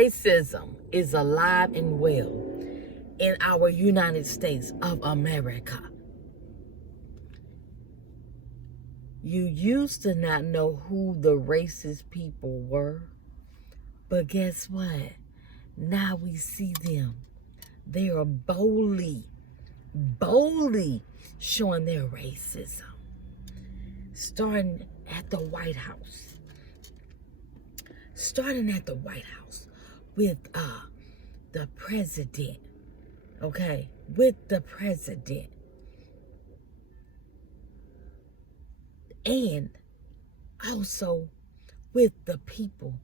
Racism is alive and well in our United States of America. You used to not know who the racist people were, but guess what? Now we see them. They are boldly showing their racism. Starting at the White House. With the president. Okay? With the president. And also with the people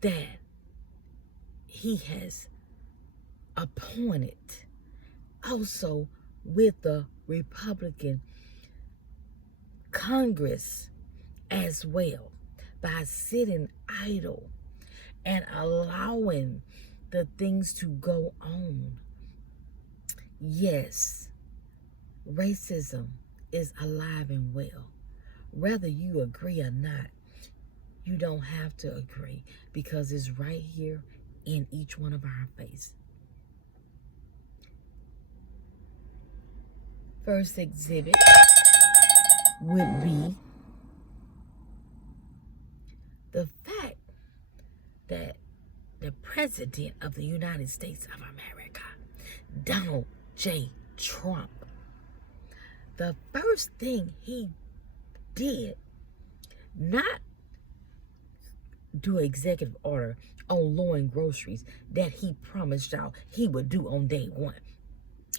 that he has appointed. Also with the Republican Congress as well, by sitting idle and allowing the things to go on. Yes, racism is alive and well. Whether you agree or not, you don't have to agree, because it's right here in each one of our faces. First exhibit would be the fact that the President of the United States of America, Donald J. Trump, the first thing he did, not do an executive order on lowering groceries that he promised y'all he would do on day one.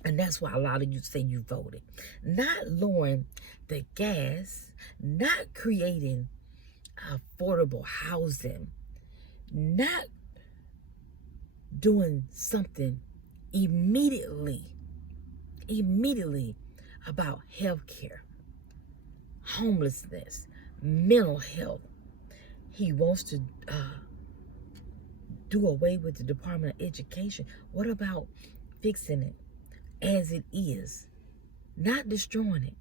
And that's why a lot of you say you voted. Not lowering the gas, not creating affordable housing, not doing something immediately about health care, homelessness, mental health. He wants to do away with the Department of Education. What about fixing it as it is? Not destroying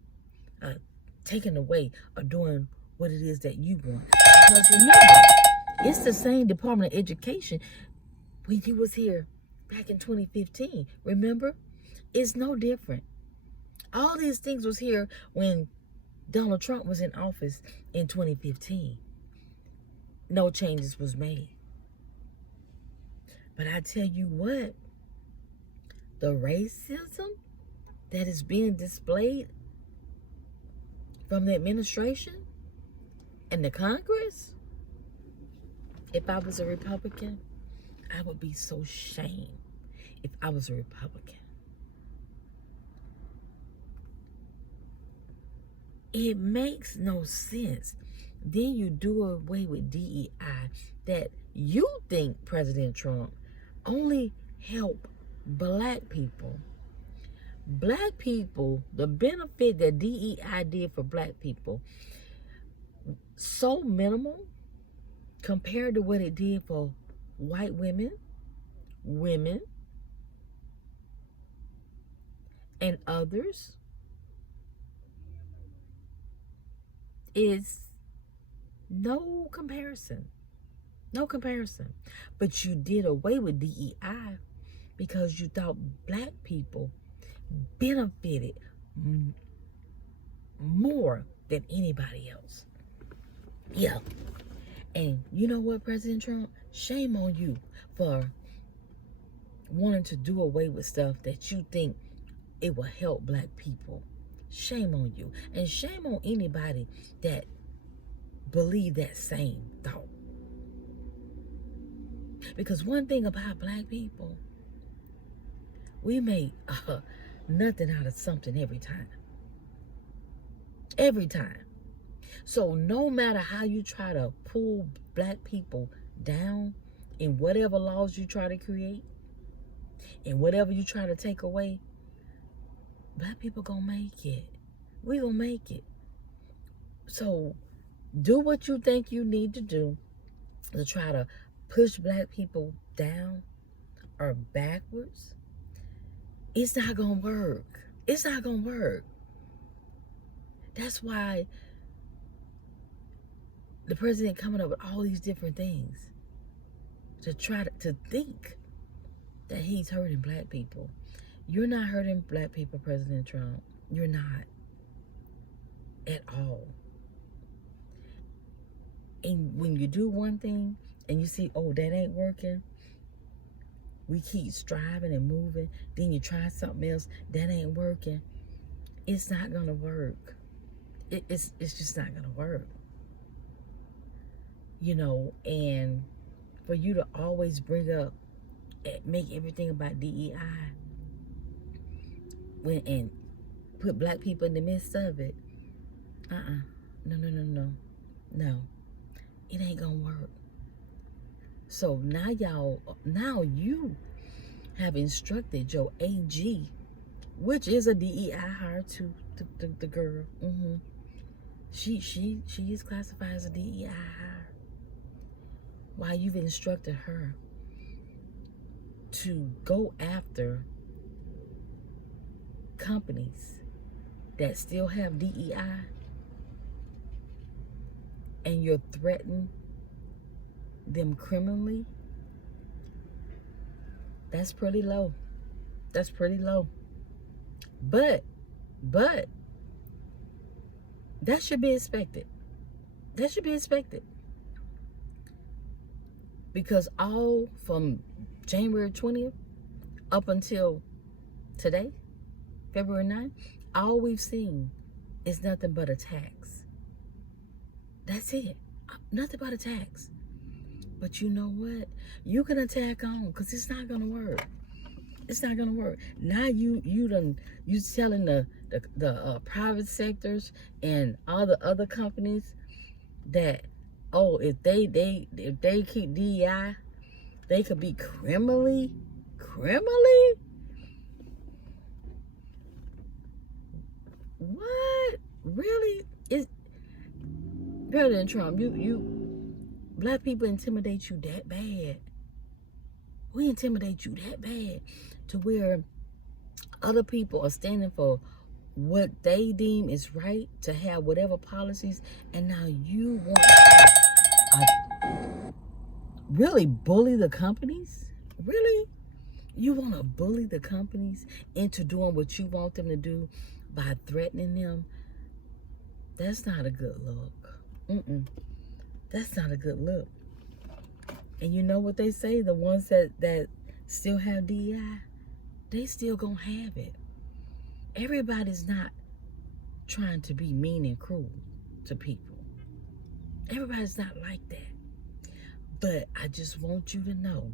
it, taking away, or doing what it is that you want. Because remember, it's the same Department of Education when he was here back in 2015. Remember? It's no different. All these things was here when Donald Trump was in office in 2015. No changes was made. But I tell you what, the racism that is being displayed from the administration and the Congress, if I was a Republican, I would be so ashamed if I was a Republican. It makes no sense. Then you do away with DEI that you think President Trump only help black people. Black people, the benefit that DEI did for black people, so minimal compared to what it did for white women, and others, is no comparison. No comparison. But you did away with DEI because you thought black people benefited more than anybody else. Yeah. And you know what, President Trump? Shame on you for wanting to do away with stuff that you think it will help black people. Shame on you. And shame on anybody that believe that same thought. Because one thing about black people, we make nothing out of something every time. Every time. So no matter how you try to pull black people down in whatever laws you try to create, and whatever you try to take away, black people gonna make it. We gonna make it. So do what you think you need to do to try to push black people down or backwards. It's not gonna work. It's not gonna work. That's why the president coming up with all these different things. to try to think that he's hurting black people. You're not hurting black people, President Trump. You're not. At all. And when you do one thing and you see, oh, that ain't working, we keep striving and moving, then you try something else, that ain't working, it's not gonna work. It's just not gonna work. You know, and for you to always bring up, make everything about DEI and put black people in the midst of it, no, it ain't gonna work. So now you have instructed your AG, which is a DEI hire to the girl. She is classified as a DEI hire. While you've instructed her to go after companies that still have DEI, and you're threatening them criminally, that's pretty low. That's pretty low. But that should be expected. That should be expected. Because all from January 20th up until today, February 9th, all we've seen is nothing but attacks. That's it. Nothing but attacks. But you know what? You can attack on, because it's not gonna work. It's not gonna work. Now you telling the private sectors and all the other companies that, oh, if they keep DEI, they could be criminally. What? Really? Is President Trump, you black people intimidate you that bad? We intimidate you that bad to where other people are standing for what they deem is right, to have whatever policies, and now you want to really bully the companies? Really? You want to bully the companies into doing what you want them to do by threatening them? That's not a good look. That's not a good look. And you know what they say? The ones that still have DEI, they still gonna have it. Everybody's not trying to be mean and cruel to people. Everybody's not like that. But I just want you to know,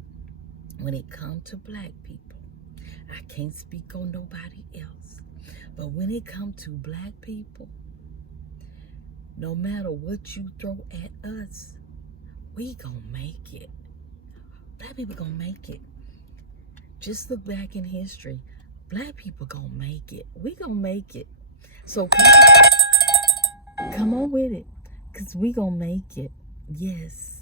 when it comes to black people, I can't speak on nobody else, but when it comes to black people, no matter what you throw at us, we gonna make it. Black people gonna make it. Just look back in history. Black people gonna make it. We gonna make it. So come on with it, because we gonna make it. Yes.